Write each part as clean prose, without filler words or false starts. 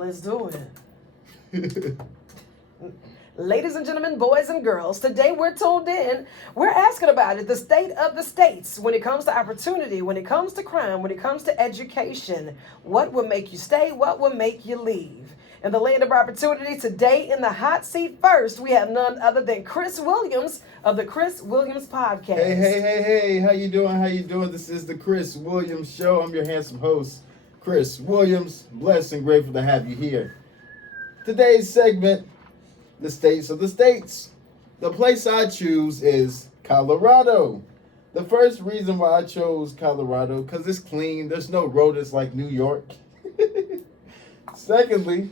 Let's do it. Ladies and gentlemen, boys and girls, today we're tuned in. We're asking about it, the state of the states when it comes to opportunity, when it comes to crime, when it comes to education. What will make you stay? What will make you leave? In the land of opportunity, today in the hot seat first, we have none other than Chris Williams of the Chris Williams Podcast. Hey, how you doing? This is the Chris Williams Show. I'm your handsome host, Chris Williams. Blessed and grateful to have you here. Today's segment, the states of the states. The place I choose is Colorado. The first reason why I chose Colorado, because it's clean. There's no rodents like New York. Secondly,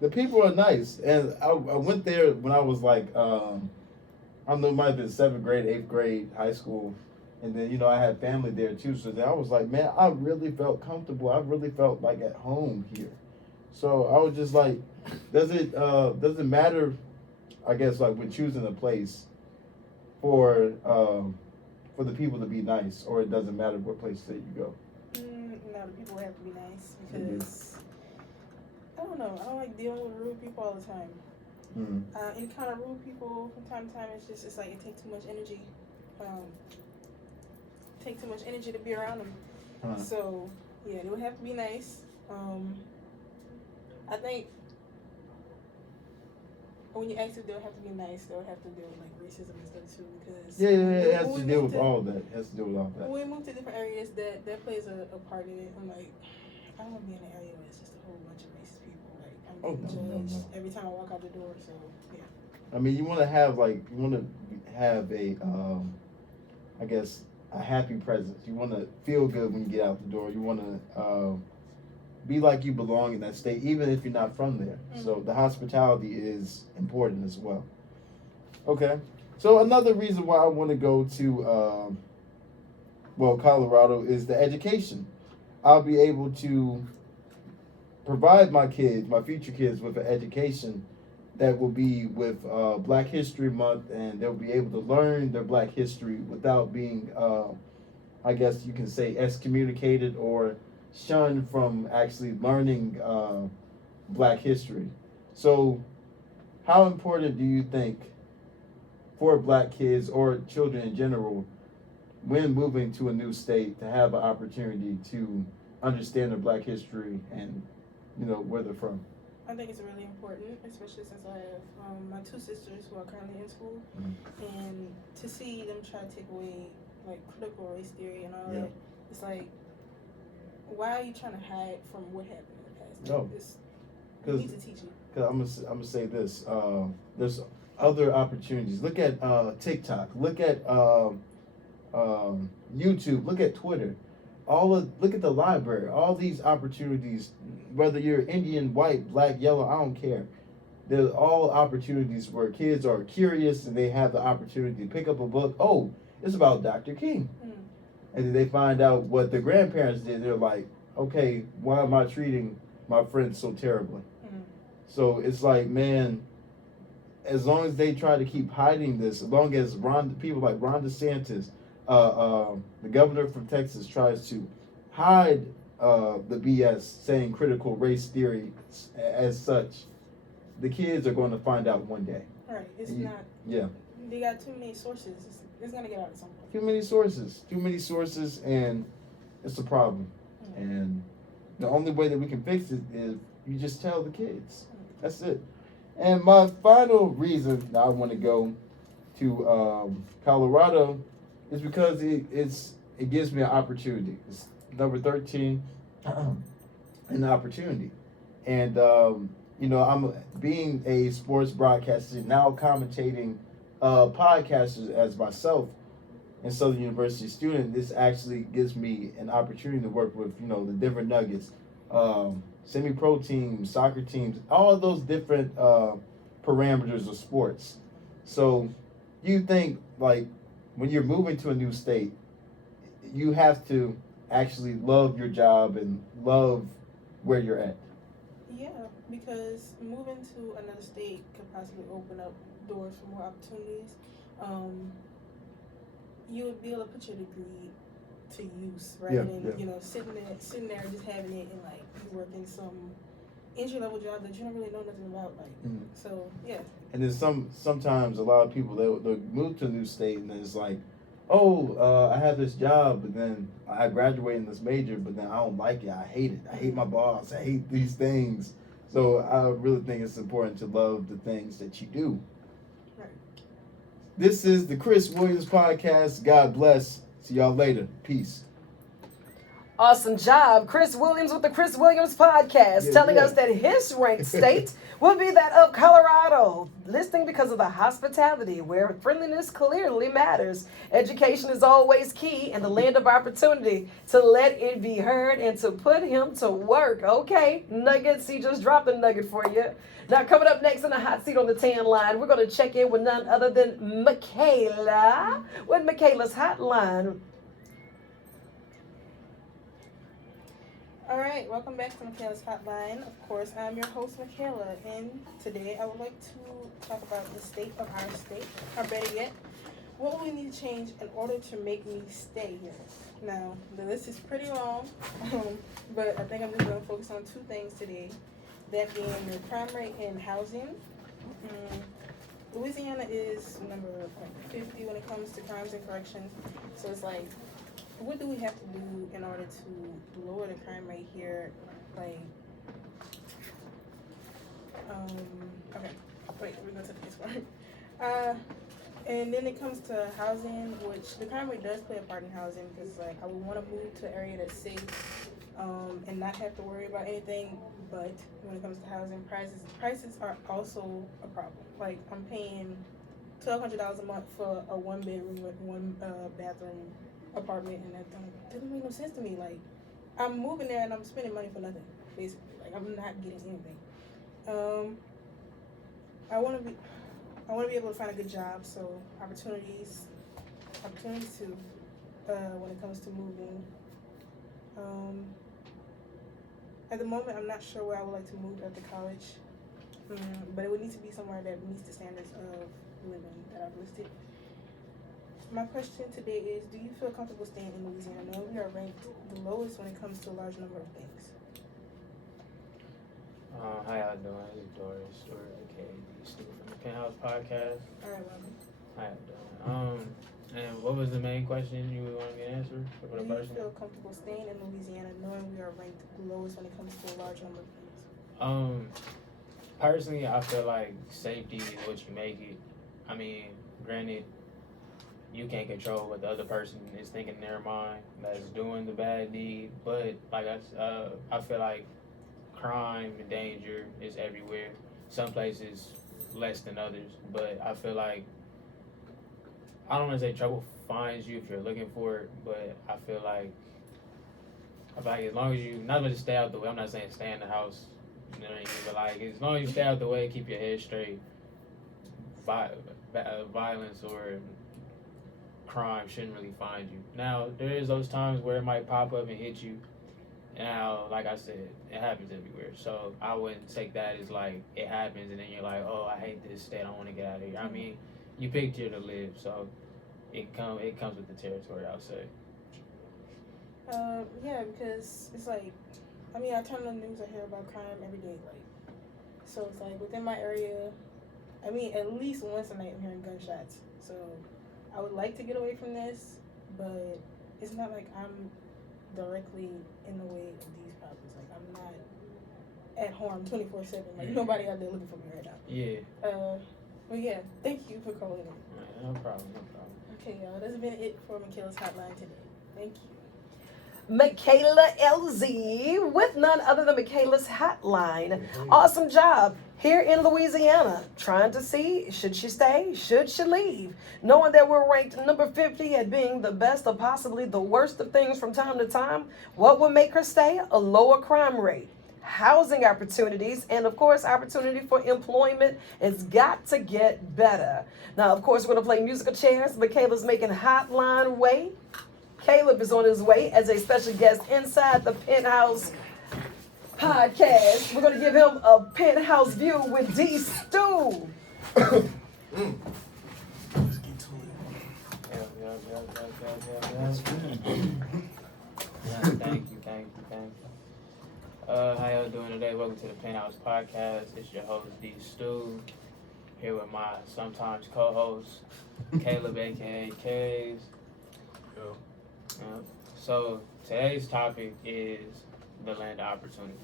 the people are nice. And I went there when I was like, I don't know, it might have been 7th grade, 8th grade, high school. And then, I had family there too. So then I was like, man, I really felt comfortable. I really felt like at home here. So I was just like, does it matter, I guess, like when choosing a place for the people to be nice, or it doesn't matter what place that you go? No, the people have to be nice because I don't know. I don't like dealing with rude people all the time. Any kind of rude people from time to time, it's like it takes too much energy. Take too much energy to be around them. So yeah, they would have to be nice. I think when you ask if they'll have to be nice, they'll have to deal with like racism and stuff too. Because it has to deal with all that. When we move to different areas, that plays a part in it. I'm like, I don't want to be in an area where it's just a whole bunch of racist people. Like I'm being judged every time I walk out the door. So yeah. I mean, you want to have a I guess a happy presence. You want to feel good when you get out the door. You want to be like you belong in that state, even if you're not from there. So the hospitality is important as well. Okay. So another reason why I want to go to, Colorado is the education. I'll be able to provide my future kids with an education that will be with Black History Month, and they'll be able to learn their Black history without being, I guess you can say, excommunicated or shunned from actually learning Black history. So how important do you think for Black kids or children in general, when moving to a new state, to have an opportunity to understand their Black history and where they're from? I think it's really important, especially since I have my 2 sisters who are currently in school, and to see them try to take away like critical race theory and all that. It's like, why are you trying to hide from what happened in the past? No, we need to teach you. Because I'm gonna say this. There's other opportunities. Look at TikTok. Look at YouTube. Look at Twitter. Look at the library. All these opportunities, whether you're Indian, white, black, yellow, I don't care. They're all opportunities where kids are curious and they have the opportunity to pick up a book. Oh, it's about Dr. King. And then they find out what the grandparents did. They're like, okay, why am I treating my friends so terribly? So it's like, man, as long as they try to keep hiding this, as long as people like Ron DeSantis, the governor from Texas, tries to hide the BS saying critical race theory as such, the kids are going to find out one day. Right. They got too many sources. It's going to get out at some point. Too many sources, and it's a problem. And the only way that we can fix it is you just tell the kids. That's it. And my final reason that I want to go to Colorado is because it gives me an opportunity. It's number 13, an opportunity. And, I'm being a sports broadcaster, now commentating podcasters as myself and Southern University student. This actually gives me an opportunity to work with, the Denver Nuggets, semi-pro teams, soccer teams, all of those different parameters of sports. So you think, like, when you're moving to a new state, you have to actually love your job and love where you're at. Yeah, because moving to another state could possibly open up doors for more opportunities. You would be able to put your degree to use, right? Sitting there just having it and like you work in some entry level job that you don't really know nothing about. Like, so yeah. And then sometimes a lot of people they'll move to a new state and then it's like, oh, I have this job, but then I graduate in this major, but then I don't like it. I hate it. I hate my boss. I hate these things. So I really think it's important to love the things that you do. Right. This is the Chris Williams Podcast. God bless. See y'all later. Peace. Awesome job. Chris Williams with the Chris Williams Podcast, telling us that his ranked state will be that of Colorado. Listening because of the hospitality, where friendliness clearly matters. Education is always key in the land of opportunity to let it be heard and to put him to work. Okay, nuggets. He just dropped a nugget for you. Now, coming up next in the hot seat on the tan line, we're going to check in with none other than Michaela with Michaela's Hotline. All right, welcome back to Michaela's Hotline. Of course, I'm your host, Michaela, and today I would like to talk about the state of our state, or better yet, what will we need to change in order to make me stay here? Now, the list is pretty long, but I think I'm just going to focus on two things today, that being the crime rate and housing. Louisiana is number 50 when it comes to crimes and corrections, so it's like, what do we have to do in order to lower the crime rate here? Like, okay, wait, we're going to the next part. And then it comes to housing, which the crime rate does play a part in housing, because like I would want to move to an area that's safe, and not have to worry about anything. But when it comes to housing, prices are also a problem. Like I'm paying $1,200 a month for a 1-bedroom with 1 bathroom apartment, and that doesn't make no sense to me. Like, I'm moving there and I'm spending money for nothing, basically. Like, I'm not getting anything. I want to be able to find a good job, so opportunities too, when it comes to moving. At the moment, I'm not sure where I would like to move after college, but it would need to be somewhere that meets the standards of living that I've listed. My question today is, do you feel comfortable staying in Louisiana knowing we are ranked the lowest when it comes to a large number of things? How y'all doing? This is Doris, aka Steve from the Penthouse Podcast. All right, welcome. How y'all doing? And what was the main question you would want me to answer for the Do you person? feel comfortable staying in Louisiana knowing we are ranked the lowest when it comes to a large number of things? Personally, I feel like safety is what you make it. I mean, granted, you can't control what the other person is thinking in their mind that's doing the bad deed, but like I feel like crime and danger is everywhere. Some places less than others, but I feel like I don't want to say trouble finds you if you're looking for it, but I feel like as long as you not just stay out the way. I'm not saying stay in the house, you know what I mean, but like as long as you stay out the way, keep your head straight. Violence or crime shouldn't really find you. Now, there is those times where it might pop up and hit you. Now, like I said, it happens everywhere. So I wouldn't take that as like it happens and then you're like, oh, I hate this state, I want to get out of here. I mean, you picked here to live, so it comes with the territory, I'll say. Yeah, because it's like, I mean, I turn on the news, I hear about crime every day, like, so it's like within my area, I mean, at least once a night I'm hearing gunshots. So I would like to get away from this, but it's not like I'm directly in the way of these problems. Like, I'm not at harm 24/7. Like, nobody out there looking for me right now. Yeah. Well, yeah, thank you for calling in. No problem. Okay, y'all, that's been it for Michaela's Hotline today. Thank you. Michaela LZ with none other than Michaela's Hotline. Awesome job here in Louisiana, trying to see, should she stay, should she leave? Knowing that we're ranked number 50 at being the best or possibly the worst of things from time to time, what would make her stay? A lower crime rate, housing opportunities, and of course, opportunity for employment. It's got to get better. Now, of course, we're going to play musical chairs. Michaela's making Hotline way. Caleb is on his way as a special guest inside the Penthouse Podcast. We're going to give him a penthouse view with D. Stu. Yeah. Thank you. How y'all doing today? Welcome to the Penthouse Podcast. It's your host, D. Stu, here with my sometimes co-host, Caleb, aka Kays. Yo. So today's topic is the land of opportunity.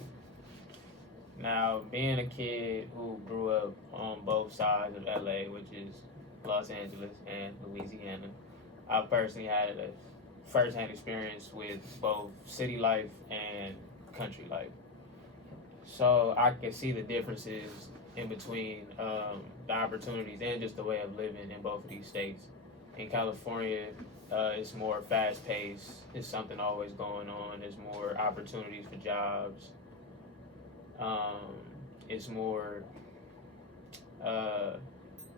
Now, being a kid who grew up on both sides of LA, which is Los Angeles and Louisiana, I personally had a first-hand experience with both city life and country life. So I can see the differences in between the opportunities and just the way of living in both of these states. In California, it's more fast-paced. There's something always going on. There's more opportunities for jobs. It's more,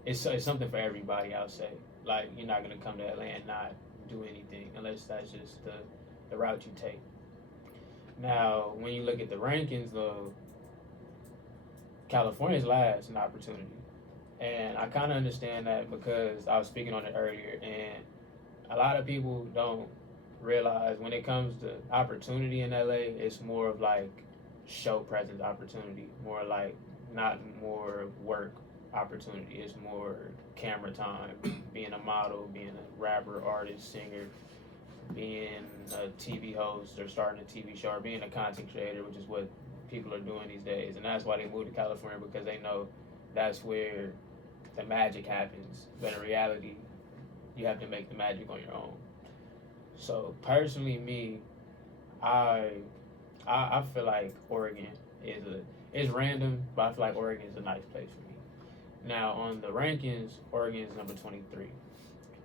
it's something for everybody, I'll say. Like, you're not going to come to LA and not do anything unless that's just the route you take. Now, when you look at the rankings, though, California's last in opportunity. And I kind of understand that because I was speaking on it earlier, and a lot of people don't realize when it comes to opportunity in LA, it's more of like show presence opportunity, more like not more work opportunity. It's more camera time, being a model, being a rapper, artist, singer, being a TV host or starting a TV show, or being a content creator, which is what people are doing these days. And that's why they moved to California, because they know that's where the magic happens. But in reality, you have to make the magic on your own. So personally, me, I feel like Oregon is random, but I feel like Oregon is a nice place for me. Now on the rankings, Oregon is number 23,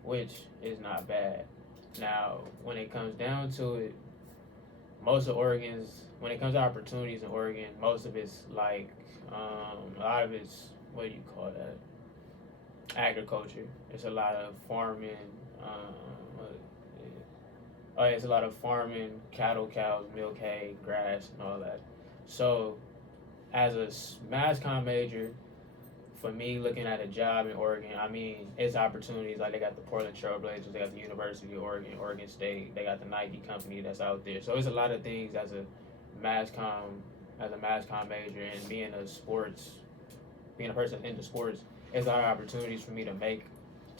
which is not bad. Now when it comes down to it, most of Oregon's, when it comes to opportunities in Oregon, most of it's like a lot of it's, what do you call that? Agriculture. It's a lot of farming. It's a lot of farming, cattle, cows, milk, hay, grass, and all that. So, as a mass comm major, for me, looking at a job in Oregon, I mean, it's opportunities. Like, they got the Portland Trailblazers, they got the University of Oregon, Oregon State, they got the Nike company that's out there. So, it's a lot of things as a mass comm major, and being a person into sports, there's a lot of opportunities for me to make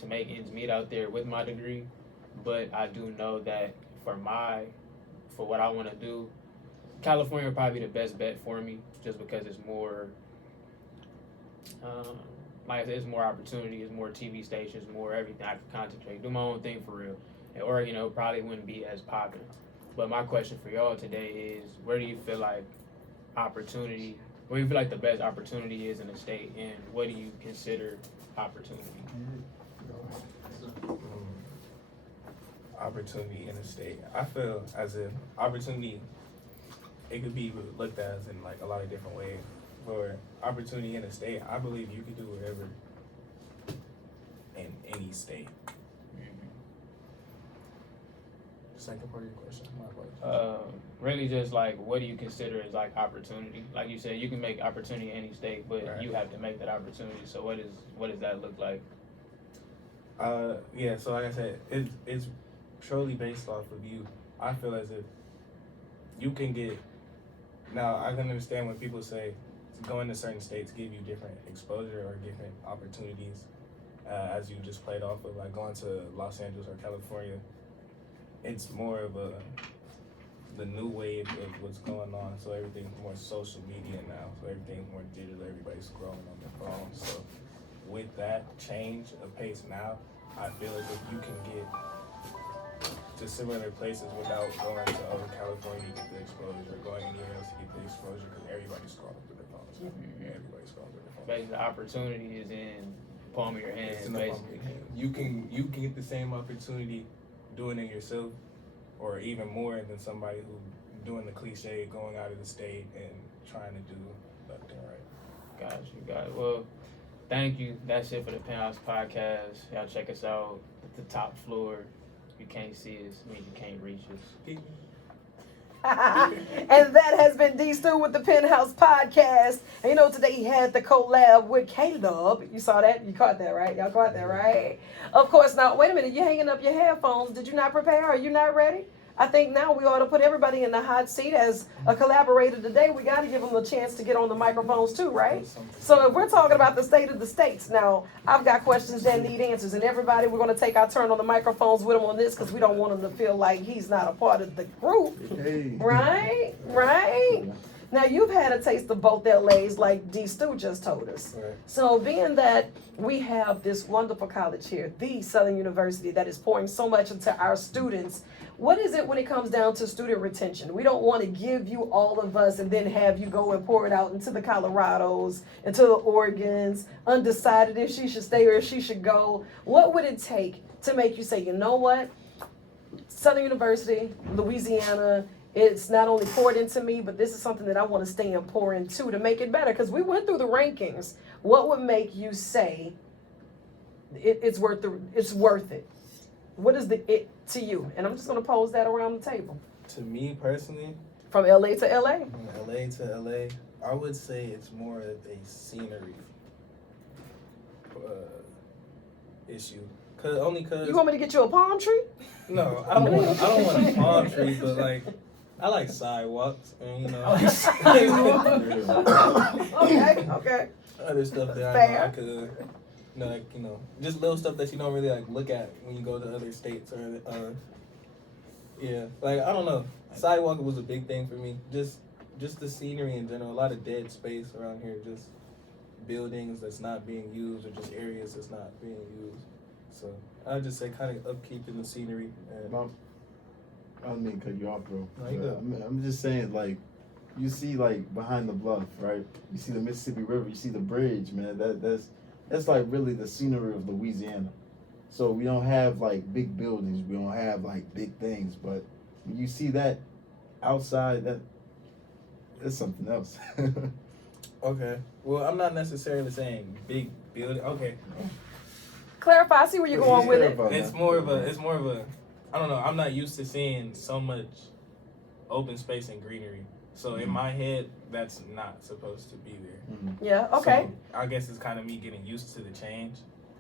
ends meet out there with my degree. But I do know that for what I want to do, California would probably be the best bet for me, just because it's more, like I said, it's more opportunity, it's more TV stations, more everything. I can concentrate, do my own thing for real. In Oregon, it probably wouldn't be as popular. But my question for y'all today is, where do you feel like the best opportunity is in the state, and what do you consider opportunity? Opportunity in a state. I feel as if opportunity, it could be looked at as in like a lot of different ways. For opportunity in a state, I believe you can do whatever in any state. Second part of your question, my apologies. Really just like, what do you consider as like opportunity? Like you said, you can make opportunity in any state, but Right. you have to make that opportunity. So what does that look like? Yeah, so like I said, it's purely based off of you. I feel as if you can get, now I can understand when people say going to certain states give you different exposure or different opportunities, as you just played off of, like going to Los Angeles or California. It's more of the new wave of what's going on, so everything's more social media now, so everything's more digital, everybody's scrolling on their phone. So with that change of pace now, I feel as if you can get to similar places without going to California to get the exposure, or going anywhere else to get the exposure, because everybody's scrolling through their phones. Everybody's scrolling through their phones. Basically, the opportunity is in palm of your hand. It's in the palm of your hand. You can get the same opportunity doing it yourself, or even more than somebody who doing the cliche, going out of the state and trying to do left and right. Got you. Well, thank you. That's it for the Penthouse Podcast. Y'all check us out at the top floor. If you can't see us, I mean, you can't reach us. And that has been D Stu with the Penthouse Podcast. And you know, today he had the collab with Caleb. You saw that? You caught that, right? Y'all caught that, right? Of course. Now, wait a minute. You're hanging up your headphones. Did you not prepare? Are you not ready? I think now we ought to put everybody in the hot seat as a collaborator today. We got to give them a chance to get on the microphones too, right? So if we're talking about the state of the states, now I've got questions that need answers, and everybody, we're going to take our turn on the microphones with them on this because we don't want him to feel like he's not a part of the group. Hey. Right? Right? Now, you've had a taste of both LAs like D. Stu just told us. Right. So being that we have this wonderful college here, the Southern University, that is pouring so much into our students, what is it when it comes down to student retention? We don't want to give you all of us and then have you go and pour it out into the Colorados, into the Oregons, undecided if she should stay or if she should go. What would it take to make you say, you know what? Southern University, Louisiana, it's not only poured into me, but this is something that I want to stay and pour into to make it better. Because we went through the rankings. What would make you say it's worth it? What is the it to you? And I'm just going to pose that around the table. To me personally, From LA to LA? from LA to LA, I would say it's more of a scenery issue. Cause You want me to get you a palm tree? no, I don't want a palm tree, but like I like sidewalks and Okay. other stuff that Fair. I could, just little stuff that you don't really like look at when you go to other states or yeah, like I don't know. Sidewalk was a big thing for me. Just the scenery in general. A lot of dead space around here. Just buildings that's not being used or just areas that's not being used. So I'd just say kind of upkeep in the scenery. And I don't mean to cut you off, bro. No, you good. I'm just saying, like, you see, like, behind the bluff, right? You see the Mississippi River. You see the bridge, man. That's like really the scenery of Louisiana. So we don't have like big buildings. We don't have like big things. But when you see that outside, that's something else. okay. Well, I'm not necessarily saying big building. Okay. Clarify, I see where you're going with it. It's more of a. I don't know. I'm not used to seeing so much open space and greenery. So in my head, that's not supposed to be there. Yeah, okay. So I guess it's kind of me getting used to the change.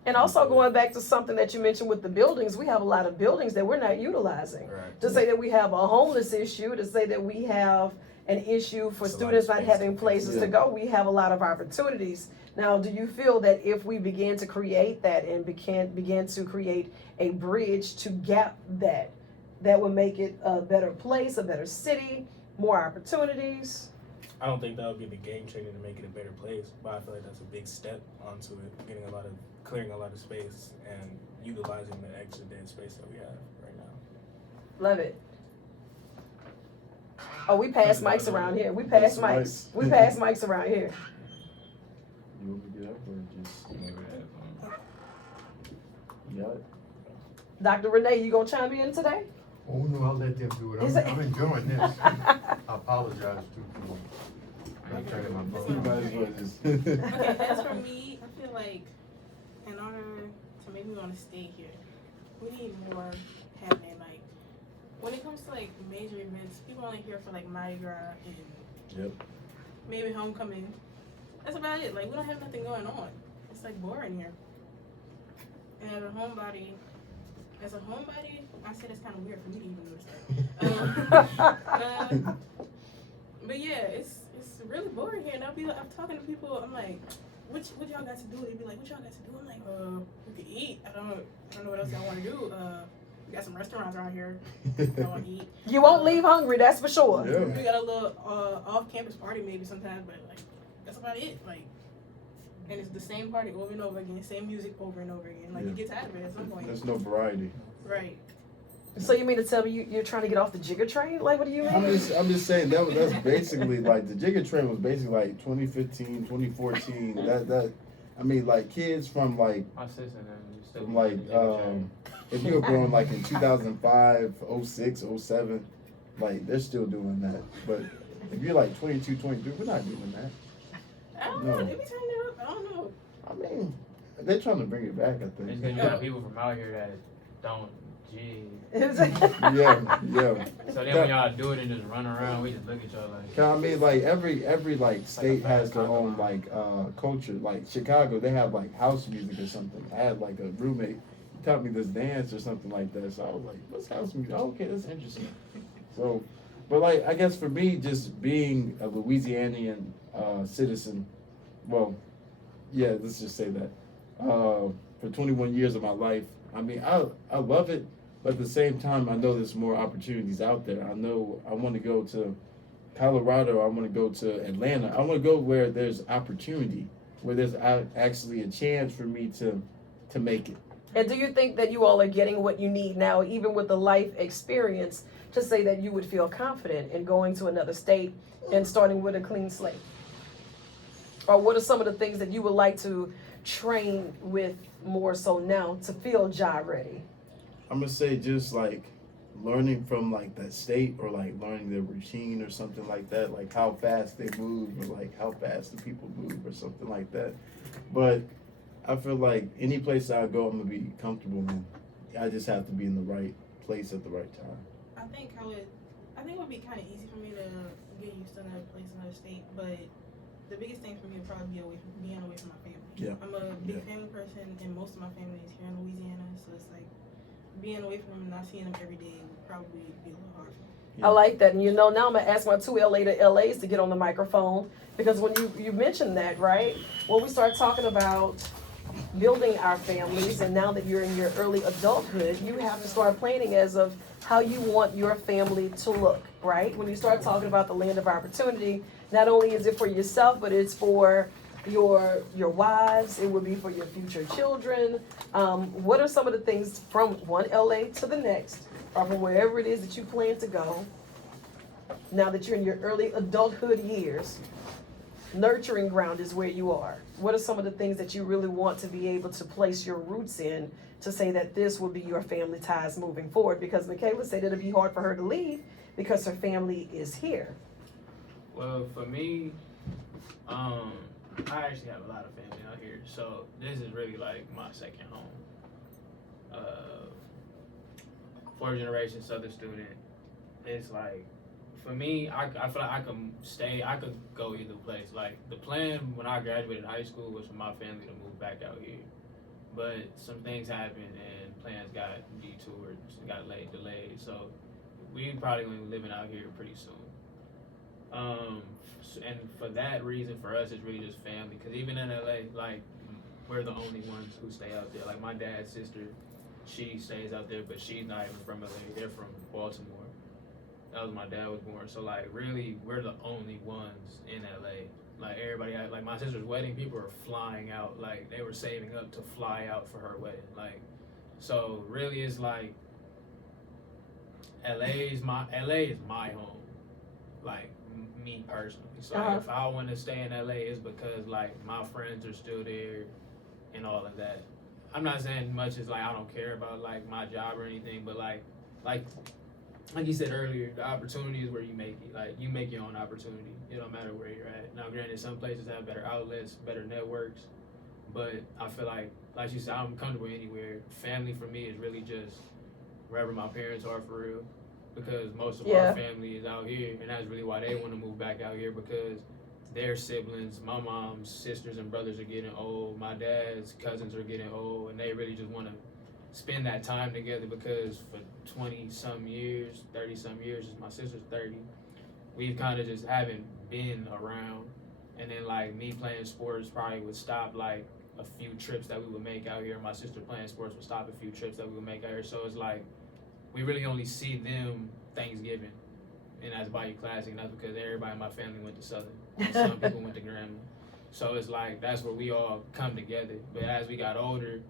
And also going back to something that you mentioned with the buildings, we have a lot of buildings that we're not utilizing. Right. To say that we have a homeless issue, to say that we have an issue for It's a lot students of not space having to places to yeah. go, we have a lot of opportunities. Now, do you feel that if we begin to create that and begin to create a bridge to gap that would make it a better place, a better city, more opportunities? I don't think that would be the game changer to make it a better place, but I feel like that's a big step onto it, clearing a lot of space and utilizing the extra dead space that we have right now. Love it. Oh, we pass mics around here. We pass Pass mics. mics. We pass mics around here. You want me to get up or just? You got it? Dr. Renee, you gonna chime in today? Oh, no, I'll let them do it. Is it- I'm enjoying this. I apologize for not turning my You phone. might as well just. Okay, as for me, I feel like in order to make me want to stay here, we need more happening. Like when it comes to like major events, people only here for like Mardi Gras and Yep. maybe homecoming. That's about it. Like we don't have nothing going on. It's like boring here. And as a homebody, I say that's kind of weird for me to even notice that. But yeah, it's really boring here. And I'm talking to people. I'm like, what y'all got to do? They be like, what y'all got to do? I'm like, we could eat. I don't know what else y'all want to do. We got some restaurants around here. I want to eat. You won't leave hungry, that's for sure. Yeah. We got a little off-campus party maybe sometimes, but like that's about it. Like, and it's the same party over and over again, same music over and over again. Like you get tired of it at some point. There's no variety. Right. So you mean to tell me you're trying to get off the jigger train? Like, what do you mean? I'm just saying that's basically like the Jigga Train was basically like 2015, 2014. I mean like kids from like My sister and them still from like if you were born like in 2005, 06, 07, like they're still doing that. But if you're like 22, 23, we're not doing that. I don't No. know. They be turning it up. I don't know. I mean, they're trying to bring it back. I It's think. because you got people from out here that don't jig. Yeah. So then when y'all do it and just run around, we just look at y'all like. I mean, like every like state has their own like culture. Like Chicago, they have like house music or something. I had like a roommate. taught me this dance or something like that. So I was like, what's house music? Oh, okay, that's interesting. So, but like, I guess for me, just being a Louisianian citizen, well, yeah, let's just say that, for 21 years of my life, I mean, I love it, but at the same time, I know there's more opportunities out there. I know I want to go to Colorado, I want to go to Atlanta. I want to go where there's opportunity, where there's actually a chance for me to make it. And do you think that you all are getting what you need now, even with the life experience, to say that you would feel confident in going to another state and starting with a clean slate? Or what are some of the things that you would like to train with more so now to feel job ready? I'm gonna say just like learning from like that state, or like learning their routine or something like that, like how fast they move, or like how fast the people move or something like that. But I feel like any place I go, I'm gonna be comfortable in. I just have to be in the right place at the right time. I think it would be kind of easy for me to get used to another place, another state, but the biggest thing for me would probably be being away from my family. Yeah. I'm a big family person, and most of my family is here in Louisiana, so it's like being away from them and not seeing them every day would probably be a little hard for me. I like that. And you know, now I'm going to ask my two LA to LAs to get on the microphone, because when you mentioned that, right, when we start talking about building our families, and now that you're in your early adulthood, you have to start planning as of how you want your family to look, right? When you start talking about the land of opportunity, not only is it for yourself, but it's for your wives, it would be for your future children. What are some of the things from one LA to the next, or from wherever it is that you plan to go, now that you're in your early adulthood years? Nurturing ground is where you are. What are some of the things that you really want to be able to place your roots in, to say that this will be your family ties moving forward? Because Michaela said it'll be hard for her to leave because her family is here. Well, for me, I actually have a lot of family out here, so this is really like my second home. Fourth generation Southern student. It's like, for me, I feel like I could go either place. Like, the plan when I graduated high school was for my family to move back out here. But some things happened and plans got detoured, got delayed. So we probably gonna be living out here pretty soon. And for that reason, for us, it's really just family. Because even in LA, like, we're the only ones who stay out there. Like, my dad's sister, she stays out there, but she's not even from LA. They're from Baltimore. That was my dad was born. So, like, really, we're the only ones in LA. Like, everybody, like, my sister's wedding, people are flying out. Like, they were saving up to fly out for her wedding. Like, so really, it's like, LA is my home. Like, me personally. So if I want to stay in LA, it's because, like, my friends are still there and all of that. I'm not saying much as, like, I don't care about, like, my job or anything, but like you said earlier, the opportunity is where you make it. Like, you make your own opportunity. It don't matter where you're at. Now, granted, some places have better outlets, better networks, but I feel like you said, I'm comfortable anywhere. Family for me is really just wherever my parents are, for real, because most of our family is out here, and that's really why they want to move back out here, because their siblings, my mom's sisters and brothers are getting old, my dad's cousins are getting old, and they really just want to spend that time together, because for 20-some years, 30-some years, my sister's 30, we've kind of just haven't been around. And then, like, me playing sports probably would stop, like, a few trips that we would make out here. My sister playing sports would stop a few trips that we would make out here. So it's like, we really only see them Thanksgiving, and that's Bayou Classic, and that's because everybody in my family went to Southern, and some people went to Grambling. So it's like, that's where we all come together. But as we got older,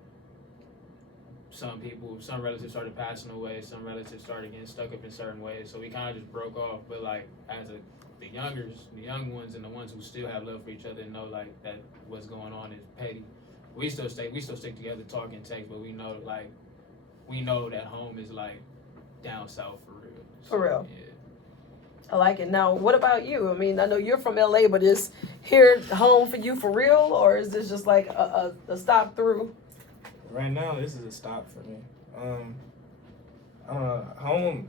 some relatives started passing away, some relatives started getting stuck up in certain ways, so we kind of just broke off. But, like, as the young ones and the ones who still have love for each other and know, like, that what's going on is petty, we still stick together, talk and text, but we know that home is, like, down south for real. So, For real. Yeah. I like it. Now, what about you? I mean, I know you're from LA, but is here home for you for real, or is this just like a stop through? Right now, this is a stop for me. Home.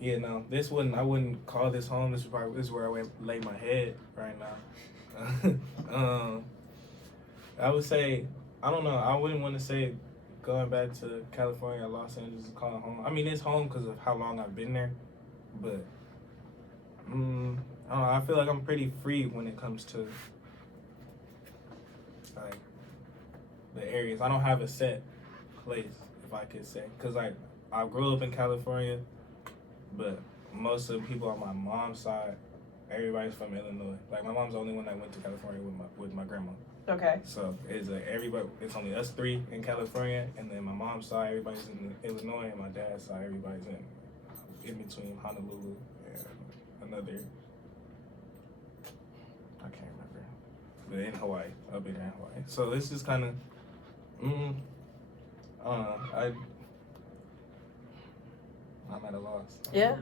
Yeah, no, I wouldn't call this home. This is where I would lay my head right now. I would say, I don't know. I wouldn't want to say going back to California, Los Angeles is calling home. I mean, it's home because of how long I've been there, but I don't know. I feel like I'm pretty free when it comes to like the areas. I don't have a set place, if I could say, because like I grew up in California, but most of the people on my mom's side, everybody's from Illinois. Like my mom's the only one that went to California with my grandma. Okay. So it's everybody. It's only us three in California, and then my mom's side, everybody's in Illinois, and my dad's side, everybody's in between Honolulu and another. I can't remember, but in Hawaii, up in Hawaii. So this is kind of, I'm at a loss. Yeah.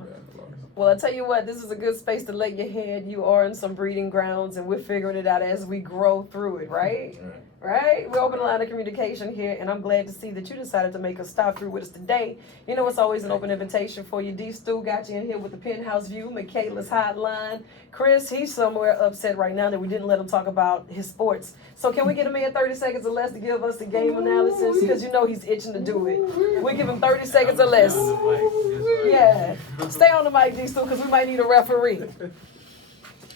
Well, I tell you what, this is a good space to lay your head. You are in some breeding grounds, and we're figuring it out as we grow through it, right? Right? We open a line of communication here, and I'm glad to see that you decided to make a stop through with us today. You know, it's always an open invitation for you. D. Stu got you in here with the penthouse view. Michaela's hotline. Chris, he's somewhere upset right now that we didn't let him talk about his sports. So can we get him in 30 seconds or less to give us the game analysis? Because you know he's itching to do it. We give him 30 seconds or less. Yeah. Stay on the mic, D. Stu, because we might need a referee.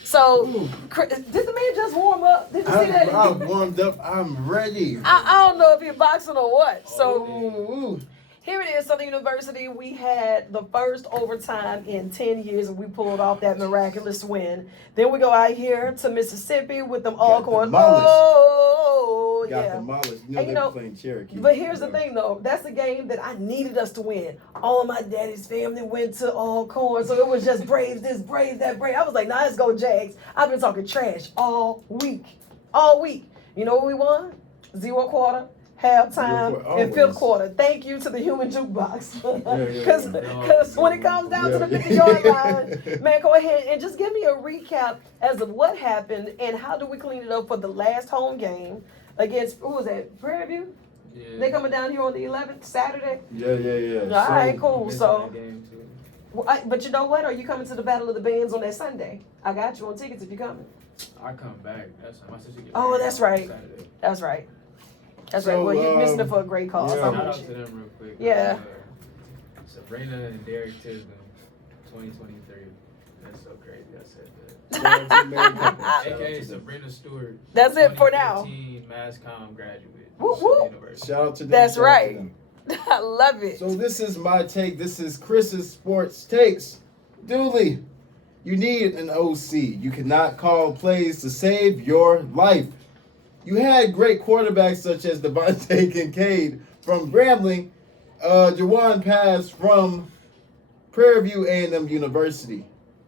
So, did the man just warm up? Did you see that? I'm warmed up. I'm ready. I don't know if he's boxing or what. So, here it is, Southern University. We had the first overtime in 10 years, and we pulled off that miraculous win. Then we go out here to Mississippi with them Alcorn. Oh, Got yeah. demolished. And you know, playing Cherokee. But here's the thing, though. That's the game that I needed us to win. All of my daddy's family went to Alcorn, so it was just Braves this, Braves that, Braves. I was like, nah, let's go Jags. I've been talking trash all week. All week. You know what we won? 0 quarter, halftime, and 5th quarter. Thank you to the human jukebox. Because when it comes down to the 50-yard line, man, go ahead and just give me a recap as of what happened and how do we clean it up for the last home game against, who was that, Prairie View? Yeah. They coming down here on the 11th, Saturday? Yeah. All right, cool. So, but you know what? Are you coming to the Battle of the Bands on that Sunday? I got you on tickets if you're coming. I come back. That's my sister. Oh, that's right. That's right. That's right. Well, you're missing it for a great cause. Yeah. Shout out to them real quick. Yeah. Sabrina and Derek Tisdom, 2023. That's so crazy. I said that. AKA Sabrina Stewart. That's it for now. 2015 Mass Comm graduate. Woo woo. Shout out to them. That's right. I love it. So this is my take. This is Chris's sports takes. Dooley, you need an OC. You cannot call plays to save your life. You had great quarterbacks such as Devontae Kincaid from Grambling, Jawan Pass from Prairie View A&M University,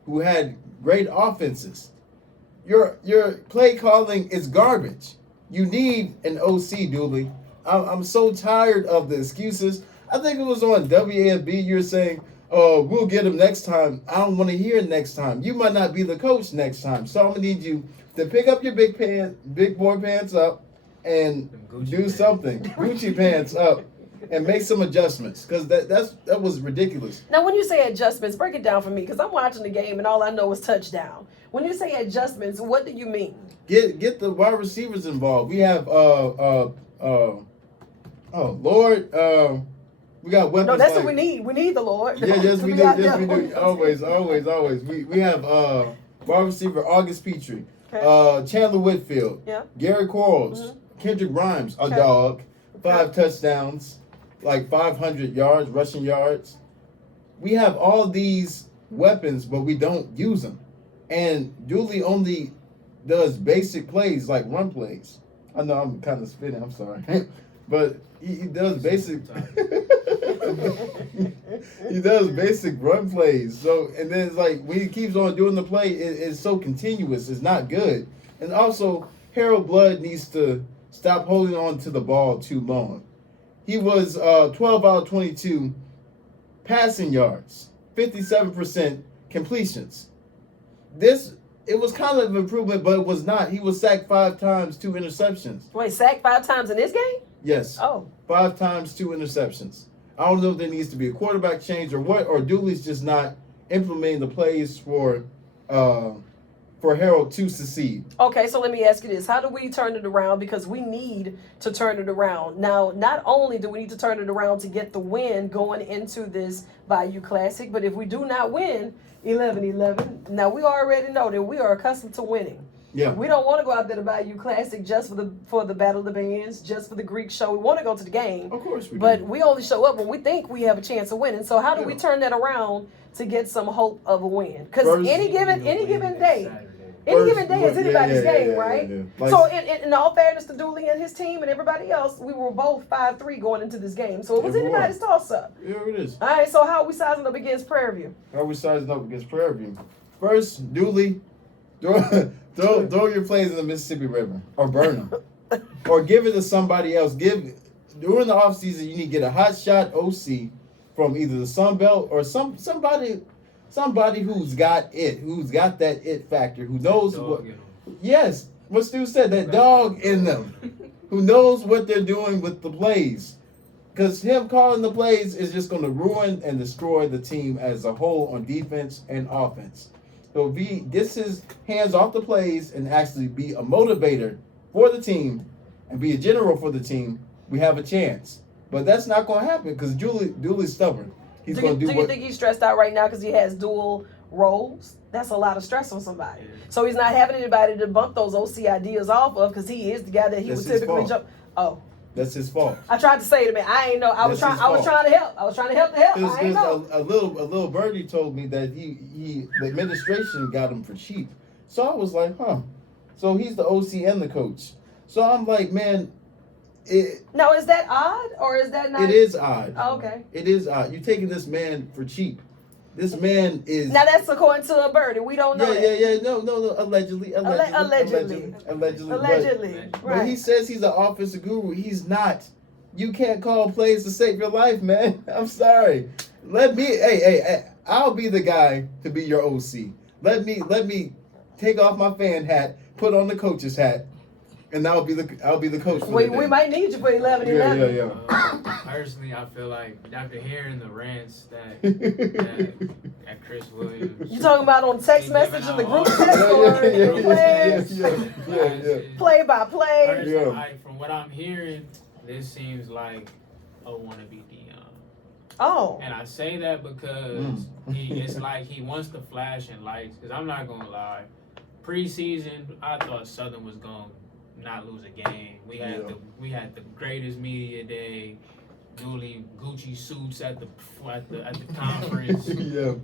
who had great offenses. Your play calling is garbage. You need an OC, Dooley. I'm so tired of the excuses. I think it was on WAFB. You're saying, "Oh, we'll get him next time." I don't want to hear it next time. You might not be the coach next time, so I'm gonna need you to pick up your big boy pants up, and do something. Gucci pants up, and make some adjustments, because that was ridiculous. Now, when you say adjustments, break it down for me, because I'm watching the game and all I know is touchdown. When you say adjustments, what do you mean? Get the wide receivers involved. We have we got weapons. No, that's like, what we need. We need the Lord. Yeah, yes we do. Yes we do. Always. We have wide receiver August Petrie, Chandler Whitfield, Gary Quarles, Kendrick Grimes, a dog, 5 touchdowns, like 500 yards, rushing yards. We have all these weapons, but we don't use them. And Dooley only does basic plays like run plays. I know I'm kind of spinning. I'm sorry, but he does basic. He does basic run plays. So, and then it's like when he keeps on doing the play, it's so continuous. It's not good. And also, Harold Blood needs to stop holding on to the ball too long. He was 12 out of 22 passing yards, 57% completions. It was kind of an improvement, but it was not. He was sacked 5 times, 2 interceptions. Wait, sacked 5 times in this game? Yes. Oh. 5 times, 2 interceptions. I don't know if there needs to be a quarterback change or what, or Dooley's just not implementing the plays for for Harold to succeed. Okay, so let me ask you this. How do we turn it around? Because we need to turn it around. Now, not only do we need to turn it around to get the win going into this Bayou Classic, but if we do not win 11-11, now we already know that we are accustomed to winning. Yeah. We don't want to go out there to Bayou Classic just for the Battle of the Bands, just for the Greek show. We want to go to the game. Of course we But do. we only show up when we think we have a chance of winning. So how do we Yeah. turn that around to get some hope of a win? Because First- any given day, any First, given day is anybody's game, right? yeah. Like, So in all fairness to Dooley and his team and everybody else, we were both 5-3 going into this game. So it was Yeah, we were. anybody's toss-up. yeah, it is. All right, so how are we sizing up against Prairie View? How we sizing up against Prairie View? First, Dooley, throw your plays in the Mississippi River or burn them, or give it to somebody else. During the offseason, you need to get a hot shot OC from either the Sun Belt or somebody who's got that it factor, who knows what. Yes, what Stu said, that dog in them, who knows what they're doing with the plays. Because him calling the plays is just going to ruin and destroy the team as a whole on defense and offense. So if he gets his hands off the plays and actually be a motivator for the team and be a general for the team, we have a chance. But that's not going to happen because Dooley's stubborn. He's going to do Do you think he's stressed out right now because he has dual roles? That's a lot of stress on somebody. So he's not having anybody to bump those OC ideas off of because he is the guy that he That's would his typically fault. jump. Oh. That's his fault. I tried to say to him, I ain't know. I was That's trying. his I was trying to help. I was trying to help. I ain't know. Because a little birdie told me that the administration got him for cheap. So I was like, huh. So he's the OC and the coach. So I'm like, man, Now, is that odd or is that not? it is odd. Oh, okay. It is odd. You're taking this man for cheap. This man is. Now that's according to a birdie. We don't know. Yeah. No. Allegedly. Allegedly. But he says he's an offensive guru. He's not. You can't call plays to save your life, man. I'm sorry. Hey, I'll be the guy to be your OC. Let me take off my fan hat, put on the coach's hat, and I'll be the coach for the day. We might need you for 11-11. Yeah. Personally, I feel like after hearing the rants that Chris Williams. You talking about on text He message giving in the out group all text the or group players? Yeah. Play by play. Personally, Yeah. like, from what I'm hearing, this seems like a wannabe Dion. Oh. And I say that because it's like he wants to flash in lights. Because I'm not gonna lie, preseason I thought Southern was gonna not lose a game. We had the greatest media day. Dooley Gucci suits at the conference. Yeah.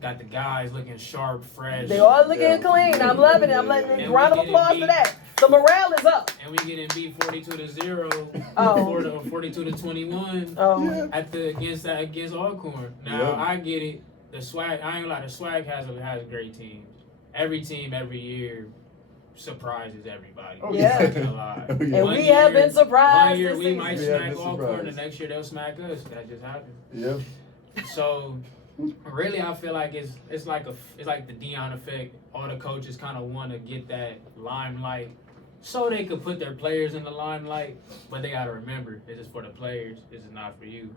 Got the guys looking sharp, fresh. They all looking Yeah. clean. I'm loving it. I'm letting And a round of we getting applause beat. for that. The morale is up. And we getting beat 42-0, Oh. or 42-21 Oh. against Alcorn. Now Yeah. I get it. The swag, I ain't gonna lie. The swag has a great team. Every team every year surprises everybody. Oh, Yeah. I'm not gonna lie. Oh, yeah. And One we have year- been surprised One year this we season. might We have smack been Alcorn. The surprised. next year they'll smack us. That just happened. Yeah. So really, I feel like it's like the Dion effect. All the coaches kind of want to get that limelight, so they could put their players in the limelight. But they gotta remember, this is for the players. This is not for you.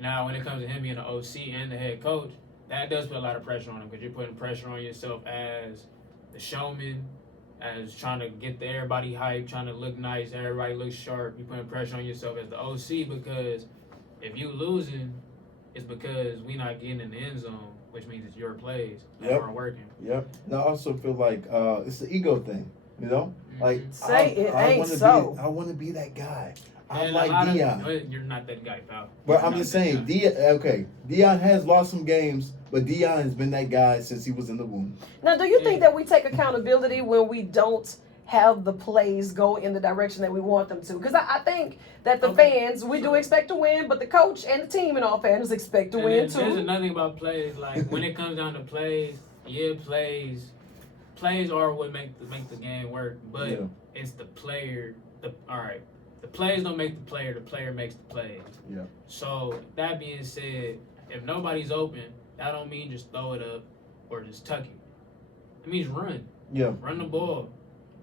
Now, when it comes to him being the OC and the head coach, that does put a lot of pressure on him because you're putting pressure on yourself as the showman, as trying to get everybody hyped, trying to look nice, everybody looks sharp. You're putting pressure on yourself as the OC because if you losing, it's because we not getting in the end zone, which means it's your plays that Yep. aren't working. Yep. And I also feel like it's the ego thing, you know? Like Say it ain't wanna so. I want to be that guy. I And a like lot of- Dion. you're not that guy, pal. But You're I'm not just that saying, guy. Dion has lost some games, but Dion has been that guy since he was in the womb. Now, do you think that we take accountability when we don't have the plays go in the direction that we want them to? Because I think that the fans, we do expect to win, but the coach and the team, in all fairness, expect to And win then there's too. another thing about plays. Like when it comes down to plays, plays are what make the game work. But Yeah. it's the player. The plays don't make the player makes the plays. Yeah. So that being said, if nobody's open, that don't mean just throw it up or just tuck it. It means run. Yeah. Run the ball.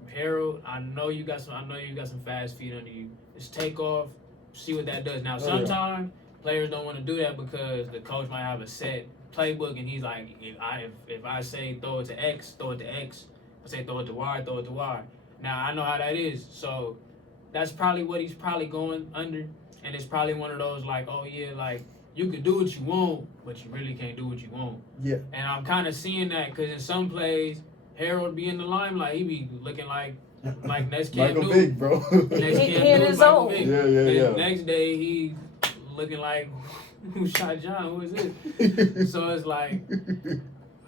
Harold, I know you got some fast feet under you. Just take off, see what that does. Now, Oh, yeah. sometimes players don't want to do that because the coach might have a set playbook, and he's like, if I say throw it to X, I say throw it to wide, throw it to wide. Now I know how that is, so that's probably what he's probably going under, and it's probably one of those like, oh yeah, like you can do what you want, but you really can't do what you want. Yeah. And I'm kind of seeing that because in some plays, Harold be in the limelight, he be looking like next kid Michael knew. Vick, bro. Next He kid in knew his Michael own. Vick. Yeah. The next day he looking like, who shot John? Who is this? So it's like,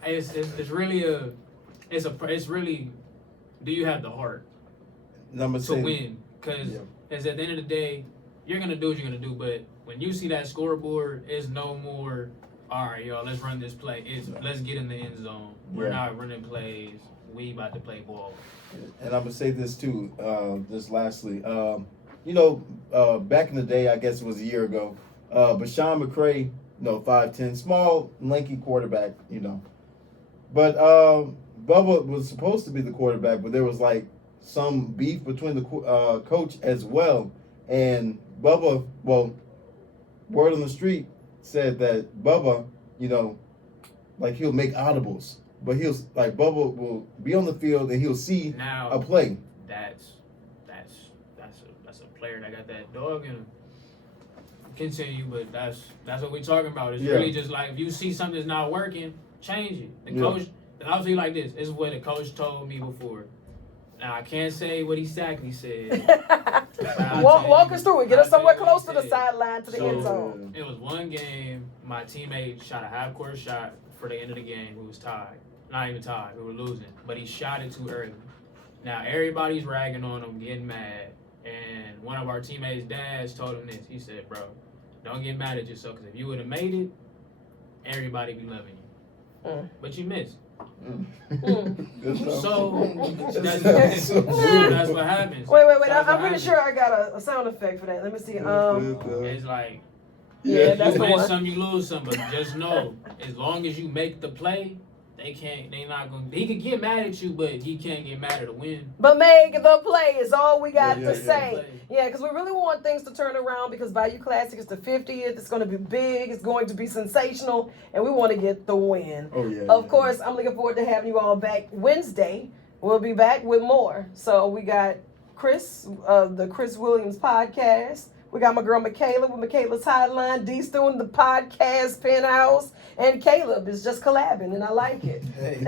it's really it's really, do you have the heart Number to 10. win? Because Yeah. at the end of the day, you're gonna do what you're gonna do. But when you see that scoreboard, it's no more. All right, y'all, let's run this play. It's let's get in the end zone. We're not running plays. We about to play ball. And I'm gonna say this too. Just lastly, back in the day, I guess it was a year ago. But Sean McCray, 5'10", small, lanky quarterback, But Bubba was supposed to be the quarterback, but there was like some beef between the coach as well. And Bubba, word on the street said that Bubba, like he'll make audibles, but Bubba will be on the field and he'll see Now a play. That's a player that got that dog in him. Continue, but that's what we're talking about. It's really just like if you see something that's not working, change it. The coach, I'll tell you like this. This is what the coach told me before. Now I can't say what he exactly said. Walk us through it. Get us somewhere I'll tell you close what to he the said. sideline to the So, end zone. It was one game. My teammate shot a half-court shot for the end of the game. We was tied. Not even tied. We were losing. But he shot it too early. Now everybody's ragging on him, getting mad. And one of our teammates' dads told him this. He said, "Bro, don't get mad at yourself, because if you would have made it, everybody be loving you. But you missed." So that's what happens. Wait. That's I'm what pretty sure I got a sound effect for that. Let me see. It's like, Yeah, that's you the win one. some, you lose some, but just know, as long as you make the play, they not gonna. He could get mad at you, but he can't get mad at a win. But make the play is all we got Yeah, to say. Yeah, because we really want things to turn around because Bayou Classic is the 50th. It's going to be big. It's going to be sensational. And we want to get the win. Oh, yeah. Of course, I'm looking forward to having you all back Wednesday. We'll be back with more. So we got Chris, the Chris Williams podcast. We got my girl Michaela with Michaela's Hotline. D's doing the podcast penthouse. And Caleb is just collabing, and I like it. Hey.